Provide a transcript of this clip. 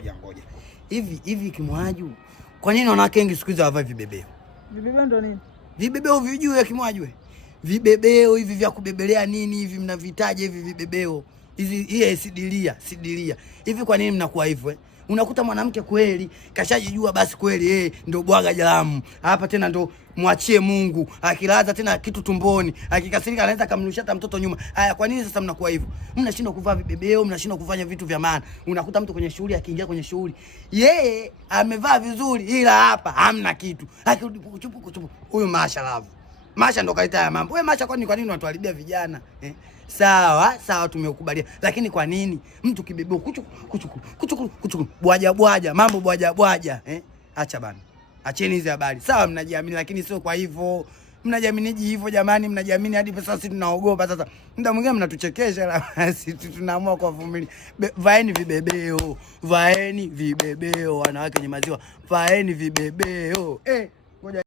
ngoja. Hivi Kimwaju, kwa nini wanawake wengi siku hizi hawavai vibebeo? Vibebeo ndo nini? Vibebeo vijuu ya Kimwaju. Vibebeo hivi vya kubebelea nini hivi mnavitaje hivi vibebeo? Hii sidilia. Hivi kwa nini mnakuwa hivyo? Unakuta mwanamke kweli kashajijua, basi kweli ndio bwaga jalamu. Hapa tena ndo mwachie Mungu. Akilaza tena kitu tumboni, akikasirika anaweza kumrusha hata mtoto nyuma. Haya, kwa nini sasa mnakuwa hivyo? Mnashindwa kuvaa vibebeo, mnashindwa kufanya vitu vya maana. Unakuta mtu kwenye shughuli, akiingia kwenye shughuli, yeye amevaa vizuri ila hapa hamna kitu. Akirudi kuchupu. Huyu Masha ndo kaleta ya mambo. Wewe Masha, kwa nini unatuharibia vijana? Sawa tumekubalia. Lakini kwa nini mtu kibebeo kuchuku bwaja mambo bwaja acha bana. Acheni hizo habari. Sawa mnajiamini, lakini sio kwa hivyo. Mnajiaminiji hivyo jamani, mnajiamini hadi sasa sisi tunaogopa sasa. Muda mwingine mnatuchekesha la sisi tunaamua kuvumilia. Vaeni vibebeo wanawake wenye maziwa. Vaeni vibebeo.